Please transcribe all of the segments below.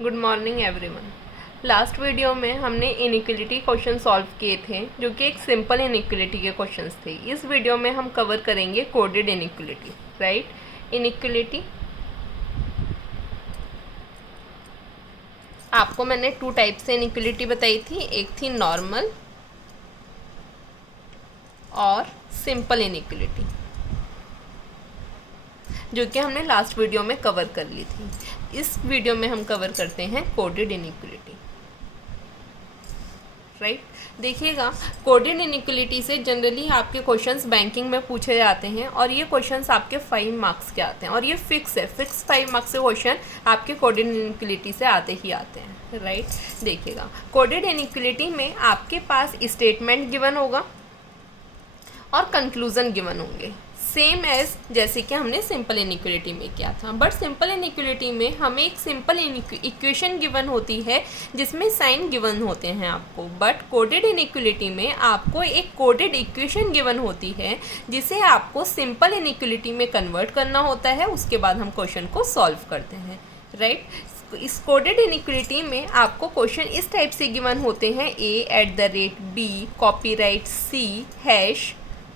Good morning everyone. Last video में हमने inequality question solve किए थे जो कि एक सिंपल इनइक्वलिटी के क्वेश्चंस थे। इस वीडियो में हम कवर करेंगे कोडेड इनइक्वलिटी। राइट, इनइक्वलिटी आपको मैंने 2 टाइप से इनइक्वलिटी बताई थी। एक थी नॉर्मल और सिंपल इनइक्वलिटी, जो कि हमने लास्ट वीडियो में कवर कर ली थी। इस वीडियो में हम कवर करते हैं कोडेड इनइक्वलिटी। राइट, देखिएगा, कोडेड इनइक्वलिटी से जनरली आपके क्वेश्चंस बैंकिंग में पूछे जाते हैं और ये क्वेश्चंस आपके 5 मार्क्स के आते हैं और ये फिक्स है, फिक्स 5 मार्क्स के क्वेश्चन आपके कोडेड इनइक्वलिटी से आते ही आते हैं। राइट, देखिएगा, कोडेड इनइक्वलिटी में आपके पास स्टेटमेंट गिवन होगा और कंक्लूजन गिवन होंगे, सेम एज जैसे कि हमने सिंपल इनइक्वलिटी में किया था। बट सिंपल इनइक्वलिटी में हमें एक सिंपल इक्वेशन गिवन होती है जिसमें साइन गिवन होते हैं आपको। बट कोडेड इनइक्वलिटी में आपको एक कोडेड इक्वेशन गिवन होती है जिसे आपको सिंपल इनइक्वलिटी में कन्वर्ट करना होता है। उसके बाद हम क्वेश्चन को सॉल्व करते हैं। राइट, इस कोडेड इनइक्वलिटी में आपको क्वेश्चन इस टाइप से गिवन होते हैं: a@b, copyright c, hash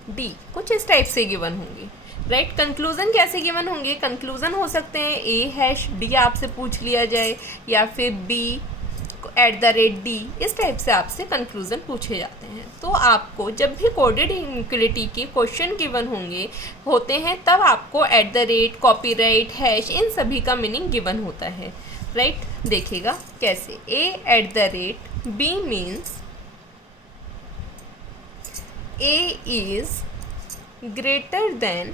D, कुछ इस टाइप से गिवन होंगे। राइट, कंक्लूजन कैसे गिवन होंगे? कंक्लूजन हो सकते हैं a#d आपसे पूछ लिया जाए या फिर b@d, इस टाइप से आपसे कंक्लूजन पूछे जाते हैं। तो आपको जब भी कोडेड इनइक्वलिटी के क्वेश्चन गिवन होते हैं तब आपको @ कॉपीराइट, हैश, इन सभी का मीनिंग गिवन होता है। राइट, देखिएगा कैसे। a@b means a is greater than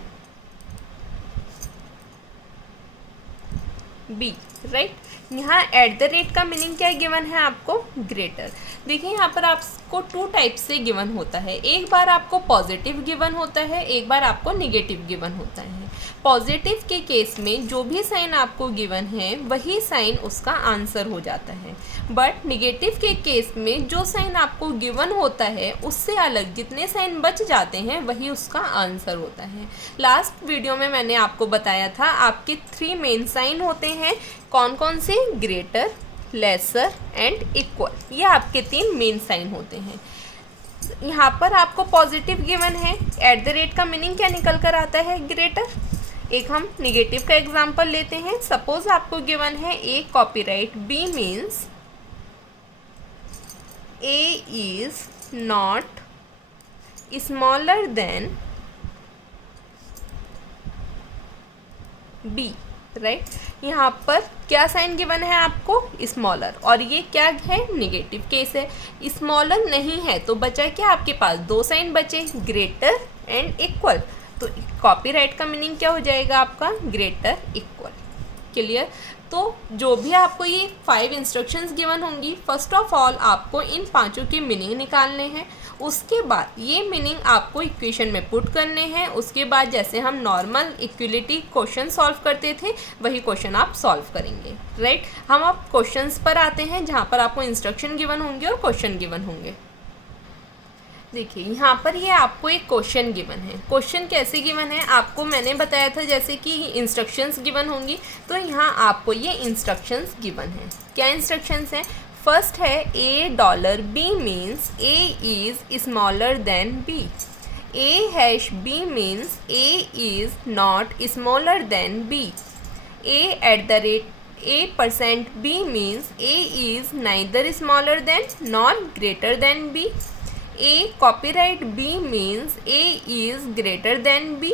b। Right, यहाँ @ का मीनिंग क्या गिवन है आपको? ग्रेटर। देखिए, यहाँ पर आपको 2 टाइप से गिवन होता है। एक बार आपको पॉजिटिव गिवन होता है, एक बार आपको निगेटिव गिवन होता है। पॉजिटिव के केस में जो भी साइन आपको गिवन है वही साइन उसका आंसर हो जाता है। बट निगेटिव के केस में जो साइन आपको गिवन होता है उससे अलग जितने साइन बच जाते हैं वही उसका आंसर होता है। लास्ट वीडियो में मैंने आपको बताया था आपके 3 मेन साइन होते हैं। कौन कौन से? Greater, lesser and equal. ये आपके 3 मेन साइन होते हैं। यहाँ पर आपको पॉजिटिव गिवन है, @ का मीनिंग क्या निकल कर आता है? ग्रेटर। एक हम निगेटिव का एग्जांपल लेते हैं। सपोज आपको गिवन है a copyright, b means a is not smaller than b। Right, यहाँ पर क्या साइन गिवन है आपको? स्मॉलर, और ये क्या है? निगेटिव केस है। स्मॉलर नहीं है तो बचा क्या आपके पास? 2 साइन बचे, ग्रेटर एंड इक्वल। तो कॉपीराइट का मीनिंग क्या हो जाएगा आपका? Greater, equal. क्लियर? तो जो भी आपको ये 5 इंस्ट्रक्शंस गिवन होंगी, फर्स्ट ऑफ ऑल आपको इन 5 के मीनिंग निकालने हैं। उसके बाद ये मीनिंग आपको इक्वेशन में पुट करने हैं। उसके बाद जैसे हम नॉर्मल इक्वलिटी क्वेश्चन सॉल्व करते थे वही क्वेश्चन आप सॉल्व करेंगे। राइट, हम अब क्वेश्चंस पर आते हैं जहाँ पर आपको इंस्ट्रक्शन गिवन होंगे और क्वेश्चन गिवन होंगे। देखिए, यहाँ पर ये आपको एक क्वेश्चन गिवन है। क्वेश्चन कैसे गिवन है आपको मैंने बताया था, जैसे कि इंस्ट्रक्शंस गिवन होंगी, तो यहाँ आपको ये इंस्ट्रक्शंस गिवन है। क्या इंस्ट्रक्शंस हैं? फर्स्ट है $b means a is smaller than b। a#b means a is not smaller than b। a%b means a is neither smaller than nor greater than b। a copyright b means a is greater than b।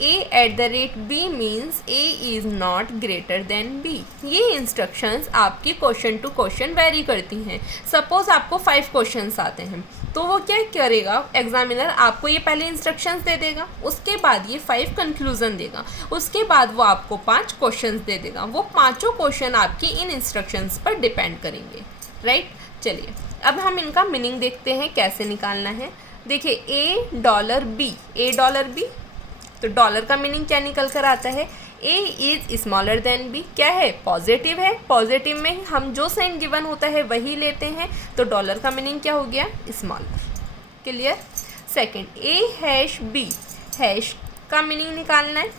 a@b means a is not greater than b। ये instructions आपकी question to question very करती हैं। Suppose आपको 5 questions आते हैं तो वो क्या करेगा? एग्जामिनर आपको ये पहले इंस्ट्रक्शंस दे देगा, उसके बाद ये 5 कंक्लूजन देगा, उसके बाद वो आपको 5 क्वेश्चंस दे देगा। वो 5 क्वेश्चन आपके इन इंस्ट्रक्शंस पर डिपेंड करेंगे। राइट, चलिए अब हम इनका मीनिंग देखते हैं कैसे निकालना है। देखिए, $b, तो डॉलर का मीनिंग क्या निकल कर आता है? a is smaller then b। क्या है? पॉजिटिव है। पॉजिटिव में हम जो साइन गिवन होता है वही लेते हैं, तो डॉलर का मीनिंग क्या हो गया? Smaller. Clear? Second, a#b, hash का मीनिंग निकालना है।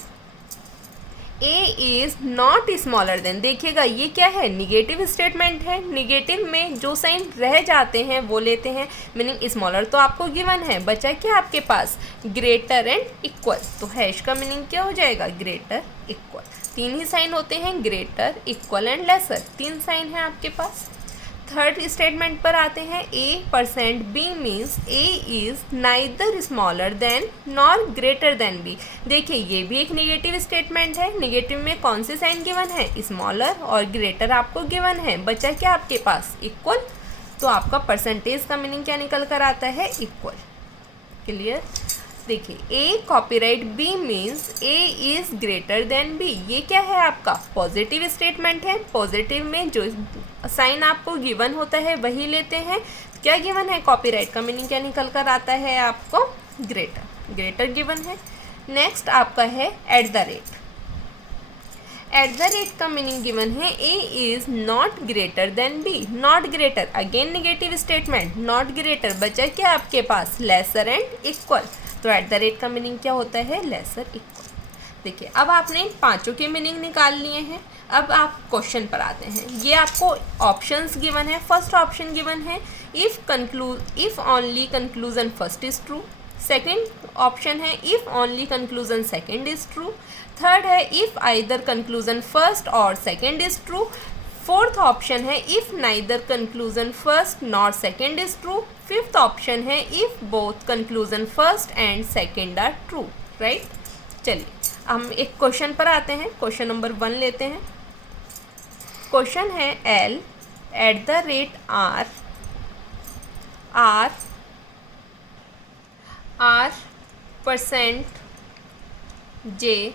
A is not smaller than, देखिएगा ये क्या है, निगेटिव स्टेटमेंट है। निगेटिव में जो साइन रह जाते हैं वो लेते हैं, मीनिंग स्मॉलर तो आपको गिवन है, बचा क्या आपके पास, ग्रेटर एंड इक्वल। तो हैश का मीनिंग क्या हो जाएगा, ग्रेटर इक्वल। तीन ही साइन होते हैं, ग्रेटर इक्वल एंड लेसर, तीन साइन है आपके पास। थर्ड स्टेटमेंट पर आते हैं, A% B means A is neither smaller than nor greater than B। देखिए ये भी एक नेगेटिव स्टेटमेंट है। नेगेटिव में कौन से साइन गिवन है, स्मॉलर और ग्रेटर आपको गिवन है, बचा क्या आपके पास, इक्वल। तो आपका परसेंटेज का मीनिंग क्या निकल कर आता है, इक्वल। क्लियर। देखिए A copyright B means A is greater than B, ये क्या है आपका पॉजिटिव स्टेटमेंट है। पॉजिटिव में जो साइन आपको गिवन होता है वही लेते हैं। क्या गिवन है, कॉपीराइट का मीनिंग क्या निकल कर आता है आपको, ग्रेटर, ग्रेटर गिवन है। नेक्स्ट आपका है at the rate. At the rate का मीनिंग गिवन है, A is not greater than B, not greater, again negative statement, not greater, बचा क्या आपके पास, लेसर एंड इक्वल। तो एट द रेट का मीनिंग क्या होता है, लेसर इक्वल। देखिए अब आपने पांचों के मीनिंग निकाल लिए हैं। अब आप क्वेश्चन पर आते हैं। ये आपको ऑप्शंस गिवन है। फर्स्ट ऑप्शन गिवन है, if only conclusion first is true. Second option है, if only conclusion second is true. Third है, इफ़ आइदर कंक्लूजन फर्स्ट और second is true. Fourth option है, if neither conclusion first nor second is true. Fifth option है, if both conclusion first and second are true. Right. चलिए हम एक question पर आते हैं। क्वेश्चन नंबर 1 लेते हैं। क्वेश्चन है, L at the rate R percent J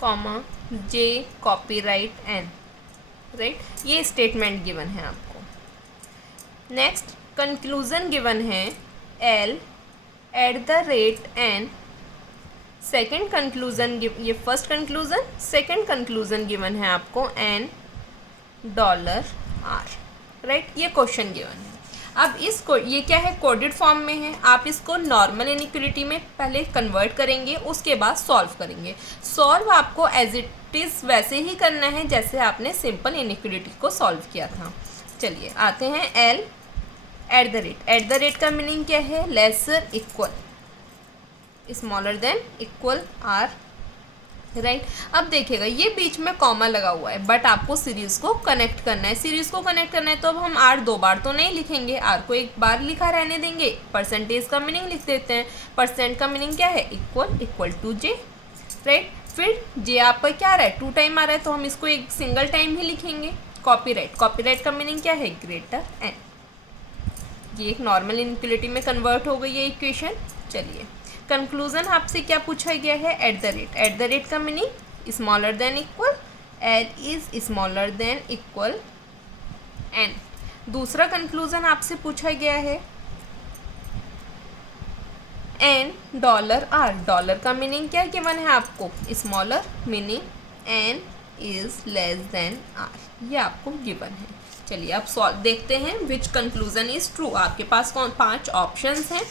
comma J copyright N. Right, ये स्टेटमेंट गिवन है आपको। नेक्स्ट कंक्लूजन गिवन है, L at the rate N. Second conclusion, ये first conclusion, second conclusion given है आपको एन $R। राइट, ये question given है। अब इसको, ये क्या है, कोडेड फॉर्म में है। आप इसको नॉर्मल इनइक्वालिटी में पहले कन्वर्ट करेंगे, उसके बाद सॉल्व करेंगे। सॉल्व आपको एज इट इज़ वैसे ही करना है जैसे आपने सिंपल इनइक्वालिटी को सॉल्व किया था। चलिए आते हैं, L at the rate. At the rate का मीनिंग क्या है, lesser equal, smaller than equal R. Right. अब देखिएगा ये बीच में कॉमा लगा हुआ है, बट आपको सीरीज को कनेक्ट करना है। सीरीज को कनेक्ट करना है तो अब हम आर 2 बार तो नहीं लिखेंगे, आर को एक बार लिखा रहने देंगे। परसेंटेज का मीनिंग लिख देते हैं। परसेंट का मीनिंग क्या है, equal, equal to J. Right. फिर जे आपका क्या आ रहा है, 2 टाइम आ रहा है तो हम इसको एक सिंगल टाइम ही लिखेंगे। कॉपीराइट, कॉपीराइट का मीनिंग क्या है, ग्रेटर एन। ये एक नॉर्मल इनइक्वालिटी में कन्वर्ट हो गई है इक्वेशन। चलिए कंक्लूजन आपसे क्या पूछा गया है, at the rate. At the rate का meaning smaller than equal, L is smaller than equal N. दूसरा कंक्लूजन आपसे पूछा गया है, एन $R। डॉलर का मीनिंग क्या गिवन है आपको, smaller, meaning N is less than R, ये आपको गिवन है। चलिए अब सॉल्व देखते हैं, विच कंक्लूजन इज ट्रू। आपके पास 5 ऑप्शंस हैं।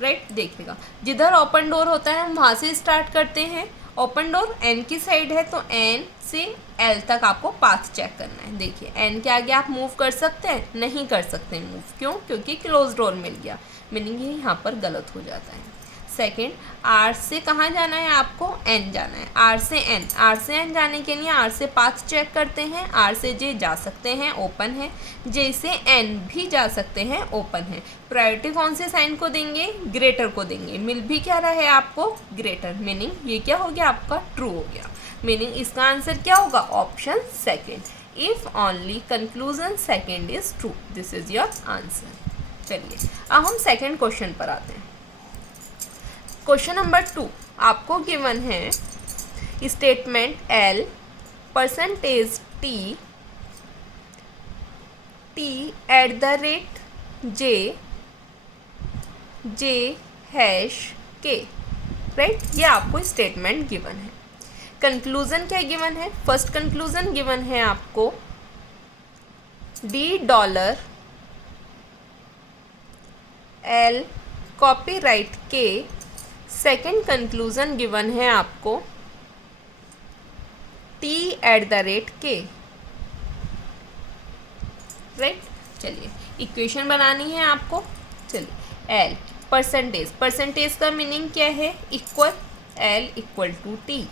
राइट। देखिएगा जिधर ओपन डोर होता है हम वहाँ से स्टार्ट करते हैं। ओपन डोर एन की साइड है तो एन से एल तक आपको पाथ चेक करना है। देखिए एन के आगे आप मूव कर सकते हैं, नहीं कर सकते मूव, क्यों, क्योंकि क्लोज डोर मिल गया, मीनिंग ये यहाँ पर गलत हो जाता है। सेकेंड, आर से कहाँ जाना है आपको, एन जाना है। आर से एन, आर से एन जाने के लिए आर से पाथ चेक करते हैं। आर से जे जा सकते हैं, ओपन है। जे से एन भी जा सकते हैं, ओपन है। प्रायोरिटी कौन से साइन को देंगे, ग्रेटर को देंगे। मिल भी क्या रहा है आपको, ग्रेटर, मीनिंग ये क्या हो गया आपका, ट्रू हो गया। मीनिंग इसका आंसर क्या होगा, option second. If only conclusion second is true, this is your answer. चलिए अब हम सेकेंड क्वेश्चन पर आते हैं। क्वेश्चन नंबर 2 आपको गिवन है, statement L percentage T eight the rate J hash के। राइट, ये आपको स्टेटमेंट गिवन है। कंक्लूजन क्या गिवन है, फर्स्ट कंक्लूजन गिवन है आपको $, एल कॉपीराइट के। सेकेंड कंक्लूजन गिवन है आपको t@k, राइट। चलिए इक्वेशन बनानी है आपको। चलिए L परसेंटेज का मीनिंग क्या है? Equal, L equal to T.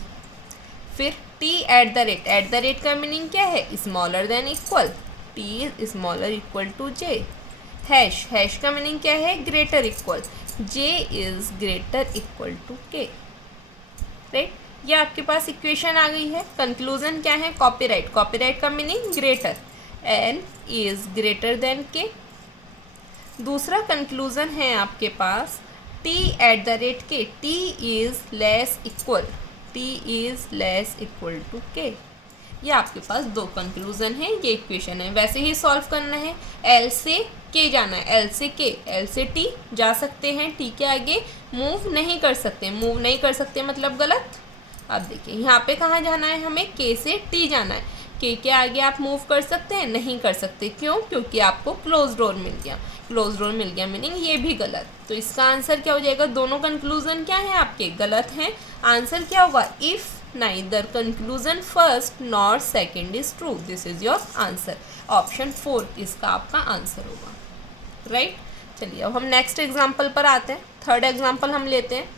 फिर t@, का मीनिंग क्या है? Smaller than equal, t smaller equal to j। Hash का मीनिंग क्या है? Greater equal, j is greater equal to k, right. ये आपके पास इक्वेशन आ गई है। कंक्लूजन क्या है? कॉपीराइट का meaning greater, L is greater than k। दूसरा कंक्लूजन है आपके पास t@k, t is less equal to k। ये आपके पास दो कंक्लूजन है, ये इक्वेशन है। वैसे ही सॉल्व करना है। L से k जाना है, L से k, L से t जा सकते हैं, t के आगे मूव नहीं कर सकते मतलब गलत। अब देखिए यहाँ पे कहाँ जाना है? हमें k से t जाना है। k के आगे आप मूव कर सकते हैं? नहीं कर सकते। क्यों? क्योंकि आपको क्लोज डोर मिल गया, मीनिंग ये भी गलत। तो इसका आंसर क्या हो जाएगा? दोनों कंक्लूजन क्या है आपके? गलत हैं। आंसर क्या होगा? If neither conclusion first nor second is true, this is your answer. Option 4 इसका आपका आंसर होगा, राइट। चलिए अब हम नेक्स्ट एग्जाम्पल पर आते हैं। थर्ड एग्जाम्पल हम लेते हैं।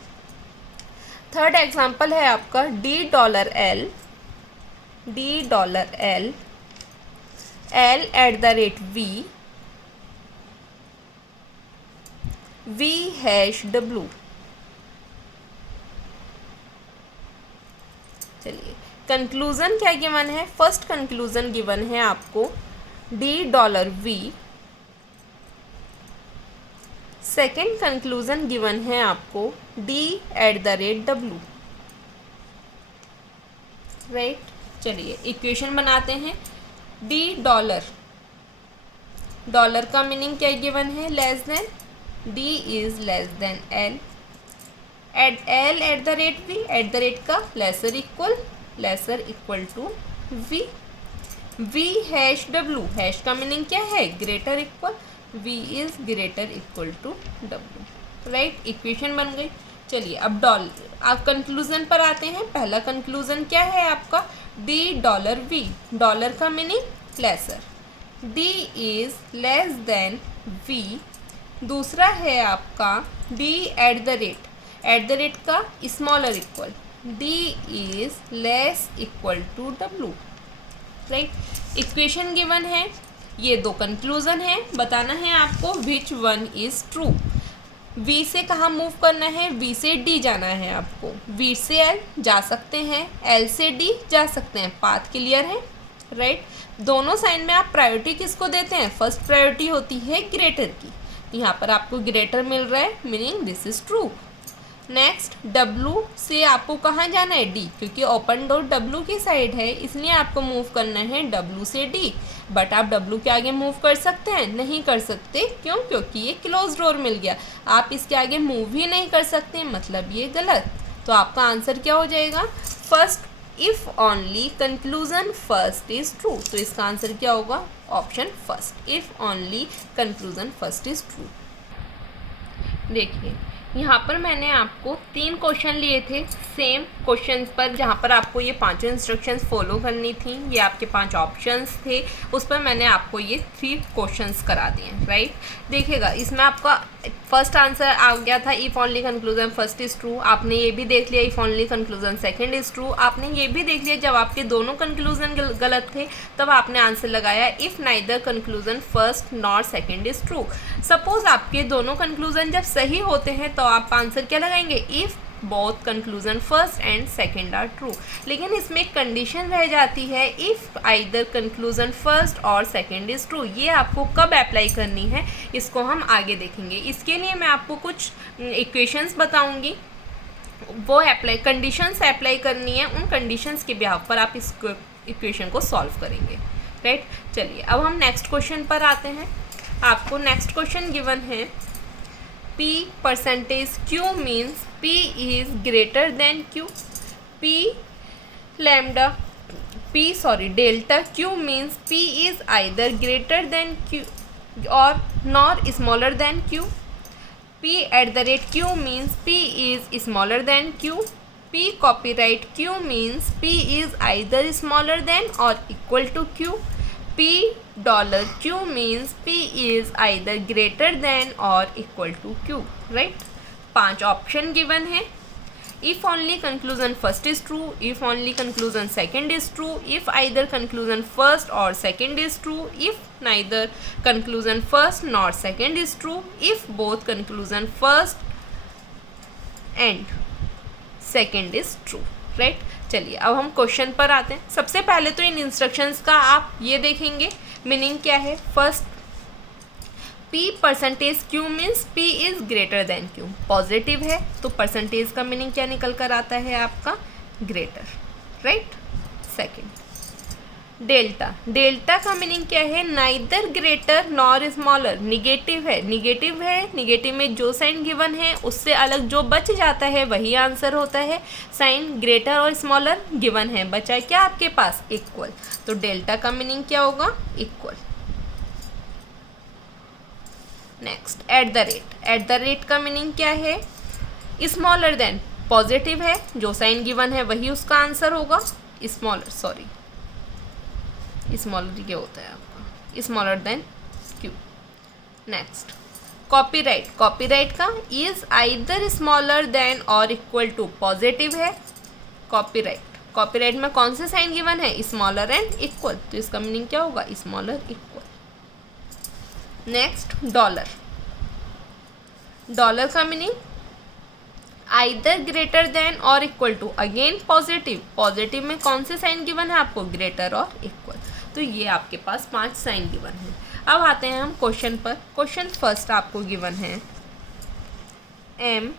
थर्ड एग्जाम्पल है आपका $L L@v v#w। चलिए कंक्लूजन क्या गिवन है? फर्स्ट कंक्लूजन गिवन है आपको $v। सेकेंड कंक्लूजन गिवन है आपको d@w, राइट। चलिए इक्वेशन बनाते हैं। डॉलर का मीनिंग क्या गिवन है? Less than, d is less than L। L@v, का lesser equal to v। v#w, hash का मीनिंग क्या है? Greater equal, v is greater equal to w, right. Equation बन गई। चलिए अब आप कंक्लूजन पर आते हैं। पहला कंक्लूजन क्या है आपका? $v, डॉलर का meaning lesser, d is less than v। दूसरा है आपका d@, का smaller equal, d is less equal to w, right. Equation given है, ये दो कंक्लूजन है। बताना है आपको which one is true. v से कहाँ मूव करना है? v से d जाना है आपको। v से l जा सकते हैं, l से d जा सकते हैं। पाथ क्लियर है, राइट। दोनों साइन में आप प्रायोरिटी किसको देते हैं? फर्स्ट प्रायोरिटी होती है ग्रेटर की। यहाँ पर आपको ग्रेटर मिल रहा है, meaning this is true. Next W से आपको कहाँ जाना है? D, क्योंकि ओपन डोर W की साइड है, इसलिए आपको मूव करना है W से D। बट आप W के आगे मूव कर सकते हैं? नहीं कर सकते। क्यों? क्योंकि ये क्लोज डोर मिल गया, आप इसके आगे मूव ही नहीं कर सकते, मतलब ये गलत। तो आपका आंसर क्या हो जाएगा? First, if only conclusion first is true. तो इसका आंसर क्या होगा? Option first, if only conclusion first is true. देखिए यहाँ पर मैंने आपको 3 क्वेश्चन लिए थे सेम क्वेश्चंस पर, जहाँ पर आपको ये 5 इंस्ट्रक्शंस फॉलो करनी थी। ये आपके 5 ऑप्शंस थे, उस पर मैंने आपको ये 3 क्वेश्चंस करा दिए, राइट। देखिएगा इसमें आपका फर्स्ट आंसर आ गया था if only conclusion first is true. आपने ये भी देख लिया if only conclusion second is true. आपने ये भी देख लिया जब आपके दोनों कंक्लूजन गलत थे तब आपने आंसर लगाया if neither conclusion first nor second is true. Suppose आपके दोनों कंक्लूजन जब सही होते हैं तो आप आंसर क्या लगाएंगे? If both conclusion first and second are true. लेकिन इसमें एक कंडीशन रह जाती है, इफ़ आइदर कंक्लूजन फर्स्ट और सेकंड इज़ ट्रू। ये आपको कब अप्लाई करनी है इसको हम आगे देखेंगे। इसके लिए मैं आपको कुछ इक्वेशंस बताऊंगी, वो कंडीशंस अप्लाई करनी है। उन कंडीशंस के बिहाव पर आप इस इक्वेशन को सॉल्व करेंगे, राइट। चलिए अब हम नेक्स्ट क्वेश्चन पर आते हैं। आपको नेक्स्ट क्वेश्चन गिवन है P percentage Q means P is greater than Q, delta Q means P is either greater than Q और nor smaller than Q, P@Q means P is smaller than Q, P copyright Q means P is either smaller than or equal to Q. P $Q means P is either greater than or equal to Q. Right? 5 option given है. If only conclusion first is true, if only conclusion second is true, if either conclusion first or second is true, if neither conclusion first nor second is true, if both conclusion first and second is true. Right? चलिए अब हम question पर आते हैं. सबसे पहले तो इन instructions का आप ये देखेंगे मीनिंग क्या है. First P percentage Q means P is greater than Q. Positive है तो परसेंटेज का मीनिंग क्या निकल कर आता है आपका, greater. Right? Second delta. Delta का मीनिंग क्या है, neither greater nor smaller. Negative है, निगेटिव है, निगेटिव में जो साइन गिवन है उससे अलग जो बच जाता है वही आंसर होता है. साइन ग्रेटर और स्मॉलर गिवन है, बचा है क्या आपके पास, इक्वल. तो डेल्टा का मीनिंग क्या होगा, equal. Next eight the rate. At the rate का मीनिंग क्या है, स्मॉलर देन. पॉजिटिव है, जो साइन गिवन है वही उसका आंसर होगा. स्मॉलर, सॉरी स्मॉलर क्या होता है आपका, smaller than Q. Next copyright. Copyright का इज आइदर स्मॉलर देन और इक्वल टू. पॉजिटिव है कॉपीराइट. कॉपीराइट में कौन से साइन गिवन है, स्मॉलर एंड इक्वल. तो इसका मीनिंग क्या होगा, smaller equal. Next dollar. Dollar का मीनिंग आइदर ग्रेटर देन और equal to. Again positive. Positive में कौन से साइन गिवन है आपको, ग्रेटर और इक्वल. तो ये आपके पास 5 साइन गिवन है. अब आते हैं हम क्वेश्चन पर. क्वेश्चन फर्स्ट आपको गिवन है M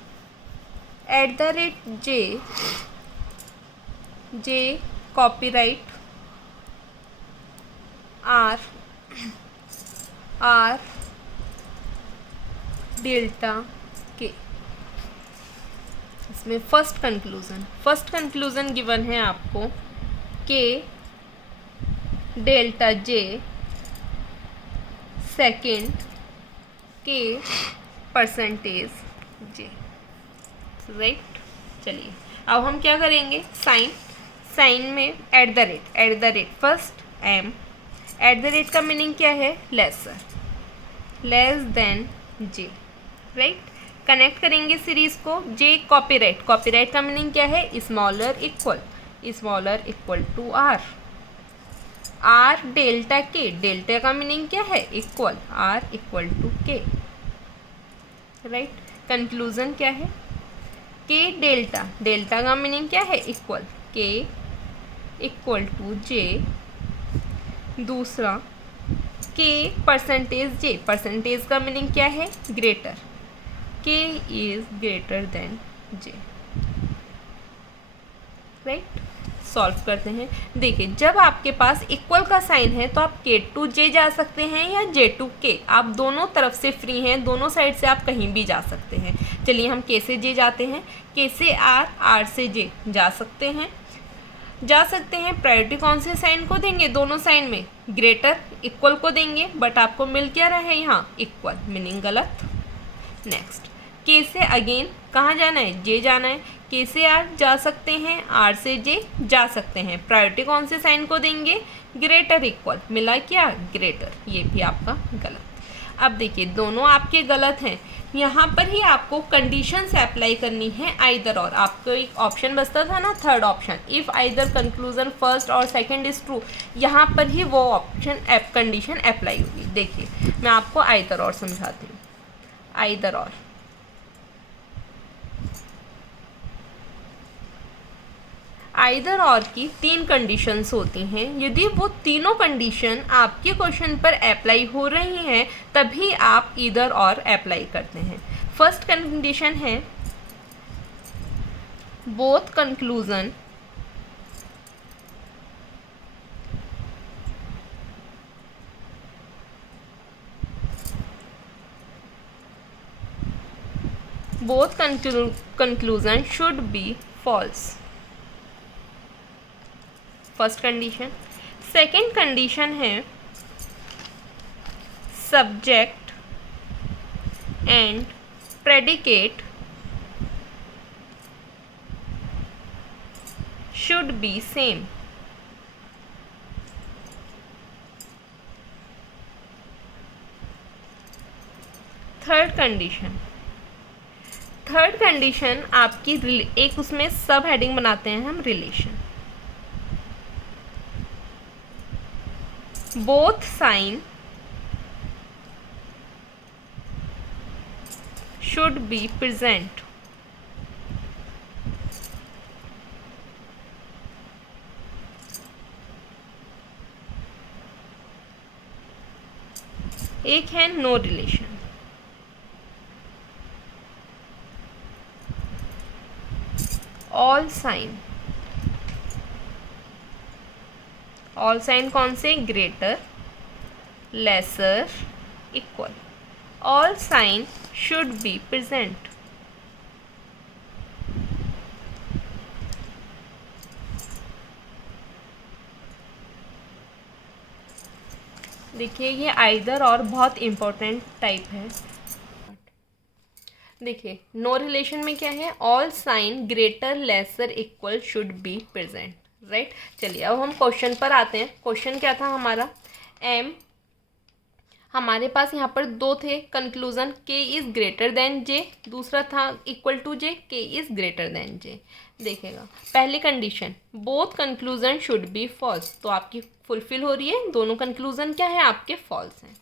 @J copyright R delta K. इसमें फर्स्ट कंक्लूजन गिवन है आपको K delta J, second K percentage J. Right? चलिए अब हम क्या करेंगे, साइन में at the rate. First M. At the rate का मीनिंग क्या है, less than J. Right? Connect करेंगे सीरीज को. J copyright. कॉपीराइट का मीनिंग क्या है, smaller equal to R. R delta K. Delta का मीनिंग क्या है, equal. R equal to K. Right? Conclusion क्या है, K डेल्टा. डेल्टा का मीनिंग क्या है, equal. K equal to J. दूसरा K परसेंटेज J. परसेंटेज का मीनिंग क्या है, greater. K is greater than J. Right? Solve करते हैं. देखिए जब आपके पास इक्वल का साइन है तो आप K टू J जा सकते हैं या J टू K. आप दोनों तरफ से फ्री हैं, दोनों साइड से आप कहीं भी जा सकते हैं. चलिए हम K से J जाते हैं. K से R, R से J जा सकते हैं. प्रायोरिटी कौन से साइन को देंगे, दोनों साइन में ग्रेटर इक्वल को देंगे. बट आपको मिल क्या रहा है यहाँ, इक्वल. मीनिंग गलत. नेक्स्ट K से अगेन कहाँ जाना है, J जाना है. K से R जा सकते हैं, R से J जा सकते हैं. प्रायोरिटी कौन से साइन को देंगे, ग्रेटर इक्वल. मिला क्या, ग्रेटर. ये भी आपका गलत. अब देखिए दोनों आपके गलत हैं. यहाँ पर ही आपको कंडीशंस अप्लाई करनी है, आइदर और. आपको एक ऑप्शन बचता था ना, third option, if either conclusion first और सेकंड इज ट्रू. यहाँ पर ही वो ऑप्शन कंडीशन अप्लाई होगी. देखिए मैं आपको आइदर और समझाती हूँ. आइदर और की 3 कंडीशंस होती हैं. यदि वो तीनों कंडीशन आपके क्वेश्चन पर अप्लाई हो रही हैं तभी आप ईदर और अप्लाई करते हैं. फर्स्ट कंडीशन है both conclusion should be false. First condition. Second condition है subject and predicate should be same. Third condition आपकी एक उसमें सब हेडिंग बनाते हैं हम, relation. Both sign should be present. एक है नो रिलेशन. ऑल साइन कौन से? Greater, lesser, equal. All sign should be present. देखिए ये आइदर और बहुत इम्पोर्टेंट टाइप है. देखिए नो रिलेशन में क्या है? All sign greater, lesser, equal should be present. Right. चलिए अब हम क्वेश्चन पर आते हैं. क्वेश्चन क्या था हमारा? एम, हमारे पास यहाँ पर दो थे कंक्लूजन, के इज़ ग्रेटर देन जे, दूसरा था इक्वल टू जे, के इज़ ग्रेटर देन जे. देखिएगा पहली condition, both conclusion should be false, तो आपकी फुलफिल हो रही है, दोनों कंक्लूजन क्या है आपके फॉल्स हैं.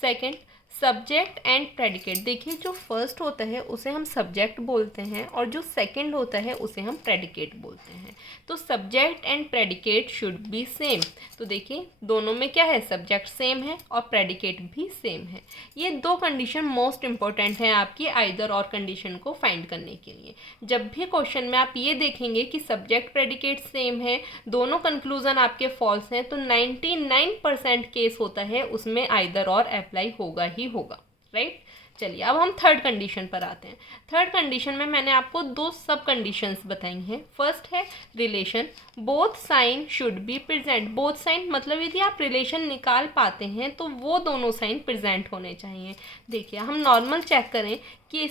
Second, subject and predicate. देखिए जो फर्स्ट होता है उसे हम सब्जेक्ट बोलते हैं और जो सेकंड होता है उसे हम प्रेडिकेट बोलते हैं. तो subject and predicate should be same. तो देखिए दोनों में क्या है? सब्जेक्ट सेम है और प्रेडिकेट भी सेम है. ये दो कंडीशन मोस्ट इंपॉर्टेंट हैं आपकी आइदर और कंडीशन को फाइंड करने के लिए. जब भी क्वेश्चन में आप ये देखेंगे कि सब्जेक्ट प्रेडिकेट सेम है, दोनों कंक्लूजन आपके फॉल्स हैं, तो 99% केस होता है उसमें आइदर और अप्लाई होगा ही होगा. राइट. चलिए अब हम थर्ड कंडीशन पर आते हैं. थर्ड कंडीशन में मैंने आपको दो सब कंडीशंस बताई हैं. फर्स्ट है relation, both sign should be present. Both sign मतलब यदि आप रिलेशन निकाल पाते हैं तो वो दोनों साइन प्रेजेंट होने चाहिए. देखिए हम नॉर्मल चेक करें, के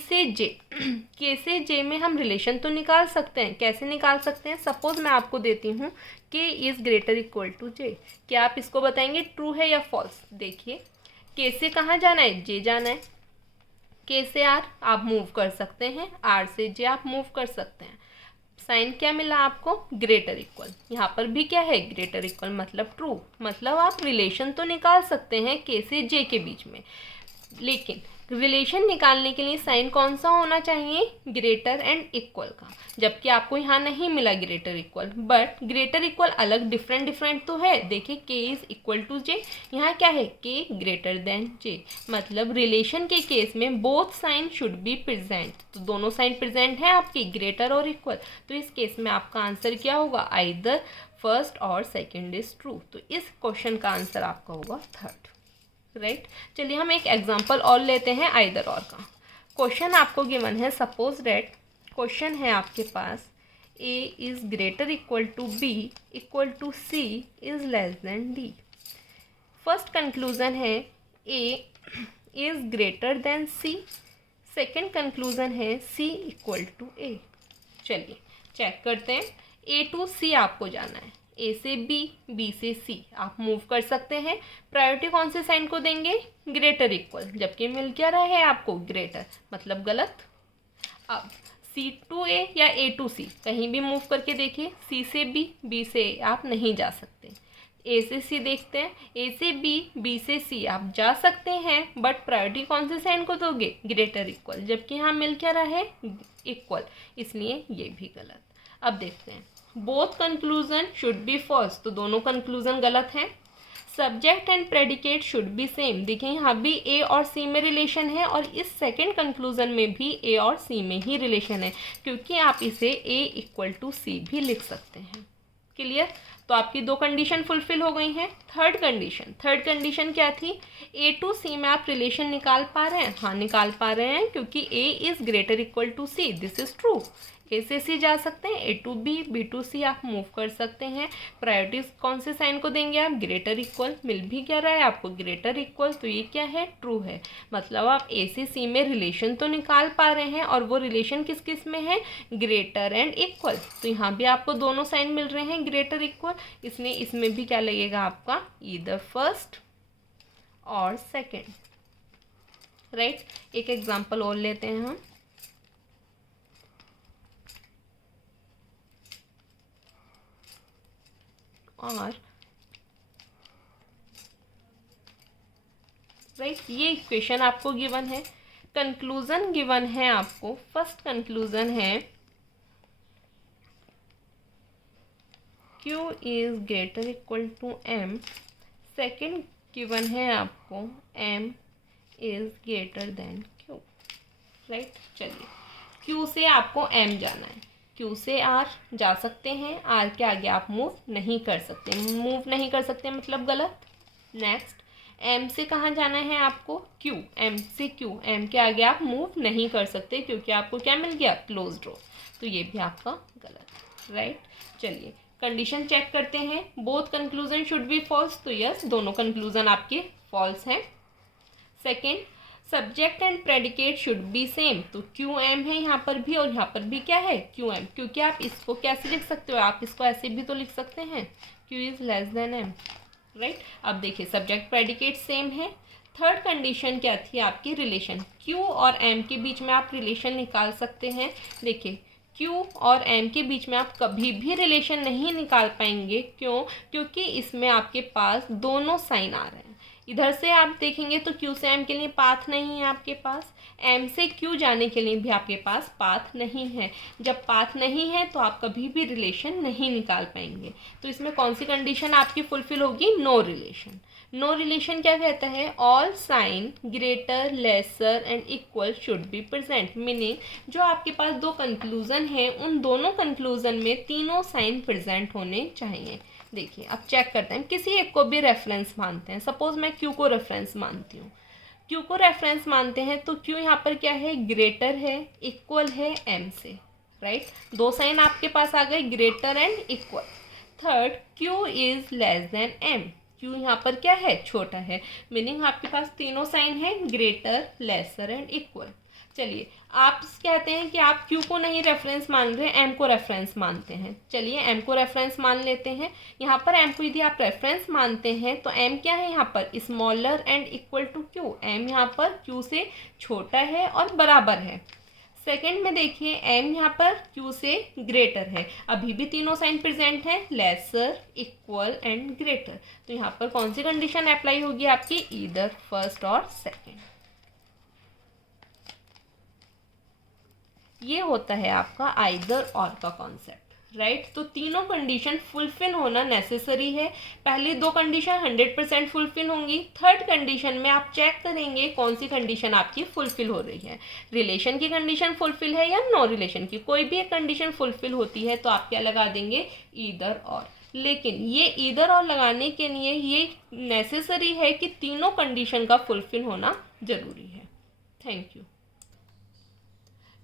से जे में हम रिलेशन तो निकाल सकते हैं. कैसे निकाल सकते हैं? सपोज मैं आपको देती हूँ के इज़ ग्रेटर इक्वल टू जे. क्या आप इसको बताएंगे ट्रू है या फॉल्स? देखिए के से कहाँ जाना है? जे जाना है. के से आर आप मूव कर सकते हैं, आर से जे आप मूव कर सकते हैं. साइन क्या मिला आपको? Greater equal. यहाँ पर भी क्या है? ग्रेटर इक्वल मतलब ट्रू. मतलब आप रिलेशन तो निकाल सकते हैं के से जे के बीच में, लेकिन रिलेशन निकालने के लिए साइन कौन सा होना चाहिए? ग्रेटर एंड इक्वल का. जबकि आपको यहाँ नहीं मिला greater equal, but greater equal अलग डिफरेंट तो है. देखिए के इज इक्वल टू जे, यहाँ क्या है? के ग्रेटर देन जे. मतलब रिलेशन के केस में both sign should be present. तो दोनों साइन प्रेजेंट है आपकी, ग्रेटर और इक्वल. तो इस केस में आपका आंसर क्या होगा? आइदर फर्स्ट और सेकेंड इज ट्रू. तो इस क्वेश्चन का आंसर आपका होगा थर्ड. राइट. चलिए हम एक एग्जांपल और लेते हैं आइदर और का. क्वेश्चन आपको गिवन है, सपोज दैट क्वेश्चन है आपके पास A is greater equal to B equal to C is less than D. First conclusion है A is greater than C. Second conclusion है सी इक्वल टू ए. चलिए चेक करते हैं. ए टू सी आपको जाना है, ए से बी, बी से सी आप मूव कर सकते हैं. प्रायोरिटी कौन से साइन को देंगे? Greater equal. जबकि मिल क्या रहा है आपको? ग्रेटर, मतलब गलत. अब सी टू ए या ए टू सी कहीं भी मूव करके देखिए. सी से बी, बी से ए आप नहीं जा सकते. ए से सी देखते हैं. ए से बी, बी से सी आप जा सकते हैं, बट प्रायोरिटी कौन से साइन को दोगे? Greater equal. जबकि यहाँ मिल क्या रहा है? इक्वल. इसलिए ये भी गलत. अब देखते हैं, both conclusion should be false. तो दोनों कंक्लूजन गलत हैं. Subject and predicate should be same. देखिए यहाँ भी ए और सी में रिलेशन है और इस सेकेंड कंक्लूजन में भी ए और सी में ही रिलेशन है, क्योंकि आप इसे ए इक्वल टू सी भी लिख सकते हैं. क्लियर. तो आपकी दो कंडीशन फुलफिल हो गई हैं. थर्ड कंडीशन क्या थी? ए टू सी में आप रिलेशन निकाल पा रहे हैं? हाँ निकाल पा रहे हैं, क्योंकि A is greater equal to C. This is true. कैसे से जा सकते हैं, A to B, B to C आप मूव कर सकते हैं। प्रायोरिटी कौन से साइन को देंगे आप, ग्रेटर इक्वल। मिल भी क्या रहा है आपको, ग्रेटर इक्वल, तो ये क्या है, ट्रू है। मतलब आप ए से सी में रिलेशन तो निकाल पा रहे हैं, और वो रिलेशन किस किस में है, ग्रेटर एंड इक्वल। तो यहाँ भी आपको दोनों साइन मिल रहे हैं ग्रेटर इक्वल, इसलिए इसमें भी क्या लगेगा आपका, ईदर फर्स्ट और सेकेंड, राइट। एक एग्जाम्पल और लेते हैं हम। और राइट, ये इक्वेशन आपको गिवन है, कंक्लूजन गिवन है आपको। फर्स्ट कंक्लूजन है Q is greater equal to M। Second given है आपको M is greater than Q, right. चलिए, Q से आपको M जाना है, Q से R जा सकते हैं, R के आगे आप मूव नहीं कर सकते, मूव नहीं कर सकते मतलब गलत। नेक्स्ट, M से कहाँ जाना है आपको, Q, M से Q, M के आगे आप मूव नहीं कर सकते क्योंकि आपको क्या मिल गया, क्लोज्ड रो, तो ये भी आपका गलत, राइट। चलिए कंडीशन चेक करते हैं, both conclusion should be false, तो यस दोनों कंक्लूजन आपके फॉल्स हैं। Second, subject and predicate should be same, तो क्यू एम है यहाँ पर भी और यहाँ पर भी क्या है, क्यू एम, क्योंकि आप इसको कैसे लिख सकते हो, आप इसको ऐसे भी तो लिख सकते हैं, Q is less than M, right. अब देखिए सब्जेक्ट प्रेडिकेट सेम है। थर्ड कंडीशन क्या थी आपकी, रिलेशन, क्यू और एम के बीच में आप रिलेशन निकाल सकते हैं। देखिए क्यू और एम के बीच में आप कभी भी रिलेशन नहीं निकाल पाएंगे, क्यों, क्योंकि इसमें आपके पास दोनों साइन आ रहे हैं। इधर से आप देखेंगे तो क्यू से एम के लिए पाथ नहीं है आपके पास, एम से क्यू जाने के लिए भी आपके पास पाथ नहीं है। जब पाथ नहीं है तो आप कभी भी रिलेशन नहीं निकाल पाएंगे। तो इसमें कौन सी कंडीशन आपकी फुलफिल होगी, नो रिलेशन। नो रिलेशन क्या कहता है, all sign greater lesser and equal should be present, meaning जो आपके पास दो कंक्लूजन है उन दोनों कंक्लूजन में तीनों साइन प्रेजेंट होने चाहिए। देखिए अब चेक करते हैं, किसी एक को भी रेफरेंस मानते हैं, सपोज मैं क्यू को रेफरेंस मानती हूँ, क्यू को रेफरेंस मानते हैं तो क्यू यहाँ पर क्या है, ग्रेटर है, इक्वल है एम से, राइट। दो साइन आपके पास आ गए, greater and equal. Third, Q is less than M, Q यहाँ पर क्या है, छोटा है, मीनिंग आपके पास तीनों साइन है, ग्रेटर, लेसर एंड इक्वल। चलिए आप कहते हैं कि आप क्यू को नहीं रेफरेंस मान रहे, एम को रेफरेंस मानते हैं। चलिए एम को रेफरेंस मान लेते हैं। यहाँ पर एम को यदि आप रेफरेंस मानते हैं तो एम क्या है यहाँ पर, smaller and equal to Q, M यहाँ पर क्यू से छोटा है और बराबर है। सेकेंड में देखिए एम यहाँ पर क्यू से ग्रेटर है, अभी भी तीनों साइन प्रेजेंट है, लेसर, इक्वल एंड ग्रेटर। तो यहाँ पर कौन सी कंडीशन अप्लाई होगी आपकी, ईदर फर्स्ट और सेकेंड। ये होता है आपका आइदर और का कॉन्सेप्ट, राइट। तो तीनों कंडीशन फुलफिल होना नेसेसरी है। पहली दो कंडीशन 100% फुलफिल होंगी, थर्ड कंडीशन में आप चेक करेंगे कौन सी कंडीशन आपकी फुलफिल हो रही है, रिलेशन की कंडीशन फुलफिल है या नो रिलेशन की। कोई भी एक कंडीशन फुलफिल होती है तो आप क्या लगा देंगे, ईदर और। लेकिन ये ईदर और लगाने के लिए ये नेसेसरी है कि तीनों कंडीशन का फुलफिल होना जरूरी है। Thank you.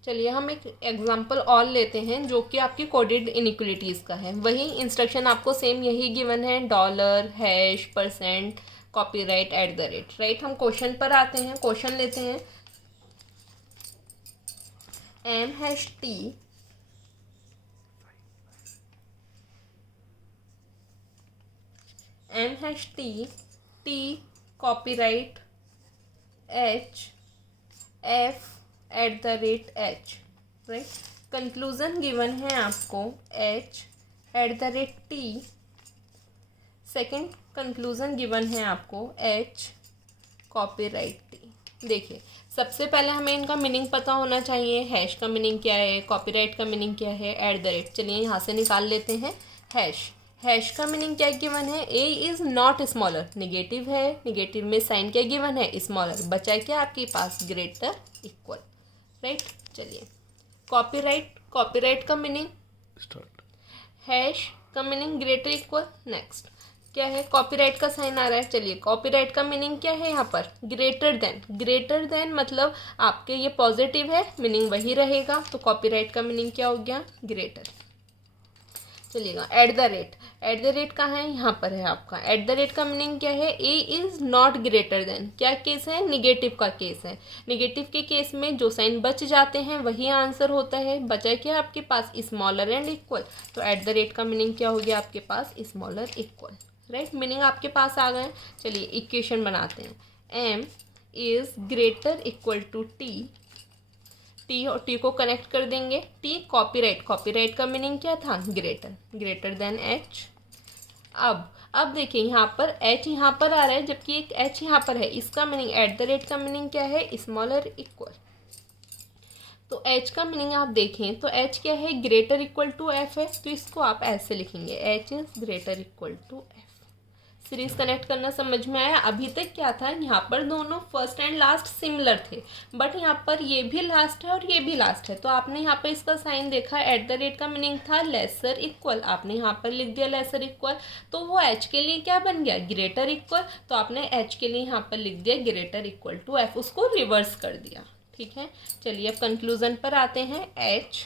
चलिए हम एक एग्जांपल और लेते हैं जो कि आपकी कोडेड इनइक्वलिटीज़ का है। वही इंस्ट्रक्शन आपको सेम यही गिवन है, dollar, hash, percent, copyright, @ right. हम क्वेश्चन पर आते हैं, क्वेश्चन लेते हैं। T copyright H @H, right. Conclusion given है आपको H @T। Second conclusion given है आपको H कॉपीराइट T। देखिए सबसे पहले हमें इनका मीनिंग पता होना चाहिए, हैश का मीनिंग क्या है, कॉपीराइट का मीनिंग क्या है, @ चलिए यहाँ से निकाल लेते हैं। हैश का मीनिंग क्या गिवन है, A is not smaller, negative है, निगेटिव में साइन क्या गिवन है, स्मॉलर, बचा क्या आपके पास, ग्रेटर, इक्वल, राइट। चलिए कॉपीराइट का मीनिंग, हैश का मीनिंग ग्रेटर, इक्वल। नेक्स्ट क्या है, कॉपीराइट का साइन आ रहा है। चलिए, कॉपीराइट का मीनिंग क्या है यहाँ पर, ग्रेटर देन। ग्रेटर देन मतलब आपके ये पॉजिटिव है, मीनिंग वही रहेगा, तो कॉपीराइट का मीनिंग क्या हो गया, ग्रेटर। चलिएगा, eight the rate. At the rate कहाँ है, यहाँ पर है आपका। एट द रेट का मीनिंग क्या है, A is not greater then. क्या केस है, निगेटिव का केस है। निगेटिव के केस में जो साइन बच जाते हैं वही आंसर होता है। बचा क्या आपके पास, स्मॉलर एंड इक्वल। तो एट द रेट का मीनिंग क्या हो गया आपके पास, स्मॉलर इक्वल। राइट, मीनिंग आपके पास आ गए। चलिए इक्वेशन बनाते हैं। M is greater equal to T. T और टी को कनेक्ट कर देंगे। टी कॉपीराइट, कॉपीराइट का मीनिंग क्या था, ग्रेटर। Greater than H. अब देखिए यहाँ पर एच यहाँ पर आ रहा है, जबकि एक एच यहाँ पर है। इसका मीनिंग, एट द रेट का मीनिंग क्या है, स्मॉलर इक्वल। तो एच का मीनिंग आप देखें तो एच क्या है, ग्रेटर इक्वल टू एफ है। तो इसको आप ऐसे लिखेंगे, H is greater equal to F. Series connect करना समझ में आया। अभी तक क्या था, यहाँ पर दोनों फर्स्ट एंड लास्ट सिमिलर थे, बट यहाँ पर ये भी लास्ट है और ये भी लास्ट है। तो आपने यहाँ पर इसका साइन देखा, एट द रेट का मीनिंग था लेसर इक्वल। आपने यहाँ पर लिख दिया लेसर इक्वल, तो वो एच के लिए क्या बन गया, ग्रेटर इक्वल। तो आपने एच के लिए यहाँ पर लिख दिया ग्रेटर इक्वल टू एफ, उसको रिवर्स कर दिया। ठीक है, चलिए अब कंक्लूजन पर आते हैं। H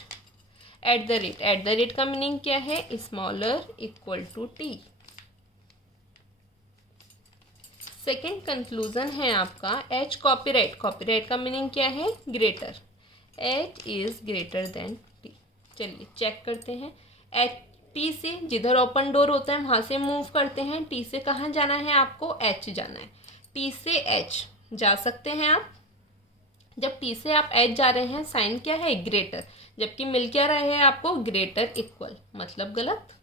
at the rate, at the rate का मीनिंग क्या है, smaller equal to T. Second conclusion है आपका, एच कॉपीराइट, कॉपीराइट का मीनिंग क्या है, greater. H is greater than T. चलिए चेक करते हैं। एच टी से जिधर ओपन डोर होता है वहाँ से मूव करते हैं। टी से कहाँ जाना है आपको, एच जाना है। टी से एच जा सकते हैं आप। जब टी से आप एच जा रहे हैं, साइन क्या है, ग्रेटर, जबकि मिल क्या रहा है आपको, ग्रेटर इक्वल, मतलब गलत।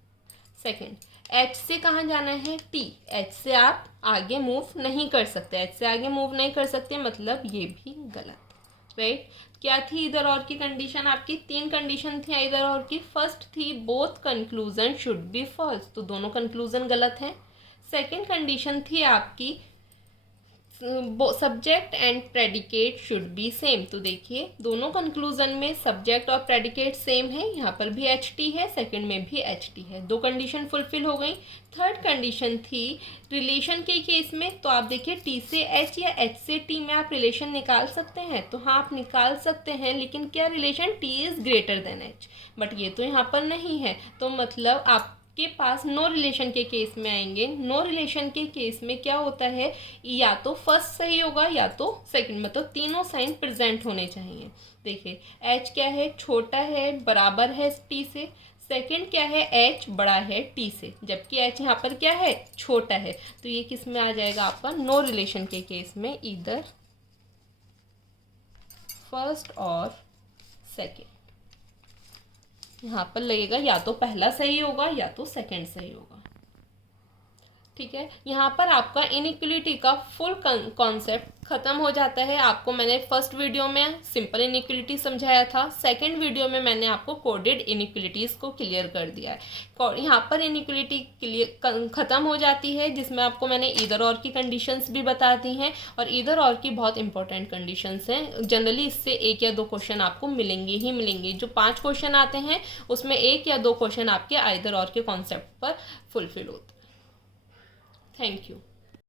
सेकेंड, एच से कहाँ जाना है, टी। एच से आप आगे मूव नहीं कर सकते, एच से आगे मूव नहीं कर सकते, मतलब ये भी गलत। राइट, क्या थी इधर और की कंडीशन आपकी, तीन कंडीशन थी इधर और की। फर्स्ट थी both conclusion should be false, तो दोनों कंक्लूजन गलत हैं। सेकेंड कंडीशन थी आपकी subject and predicate should be same. तो देखिए दोनों कंक्लूजन में सब्जेक्ट और प्रेडिकेट सेम है। यहाँ पर भी एच टी है, सेकंड में भी एच टी है। दो कंडीशन फुलफिल हो गई। थर्ड कंडीशन थी रिलेशन के केस में। तो आप देखिए टी से एच या एच से टी में आप रिलेशन निकाल सकते हैं। तो हाँ आप निकाल सकते हैं, लेकिन क्या relation, T is greater then H. But ये तो यहाँ पर नहीं है, तो मतलब आप के पास नो रिलेशन के केस में आएंगे। नो रिलेशन के केस में क्या होता है, या तो फर्स्ट सही होगा या तो सेकंड, मतलब तीनों साइन प्रेजेंट होने चाहिए। देखिए एच क्या है, छोटा है, बराबर है टी से। सेकंड क्या है, एच बड़ा है टी से, जबकि एच यहाँ पर क्या है, छोटा है। तो ये किस में आ जाएगा आपका, नो रिलेशन के केस में, ईदर फर्स्ट और सेकंड। यहाँ पर लगेगा या तो पहला सही होगा या तो सेकंड सही होगा। ठीक है, यहाँ पर आपका इनइक्वलिटी का फुल कॉन्सेप्ट खत्म हो जाता है। आपको मैंने फर्स्ट वीडियो में सिंपल इनइक्वलिटी समझाया था, सेकंड वीडियो में मैंने आपको कोडेड इनइक्वलिटीज़ को क्लियर कर दिया है। यहाँ पर इनइक्वलिटी क्लियर खत्म हो जाती है, जिसमें आपको मैंने इधर और की कंडीशंस भी बता दी हैं, और इधर और की बहुत इंपॉर्टेंट कंडीशंस हैं। जनरली इससे एक या दो क्वेश्चन आपको मिलेंगे ही मिलेंगे। जो 5 क्वेश्चन आते हैं उसमें 1 या 2 क्वेश्चन आपके इधर और के कॉन्सेप्ट पर फुलफिल होते हैं। Thank you.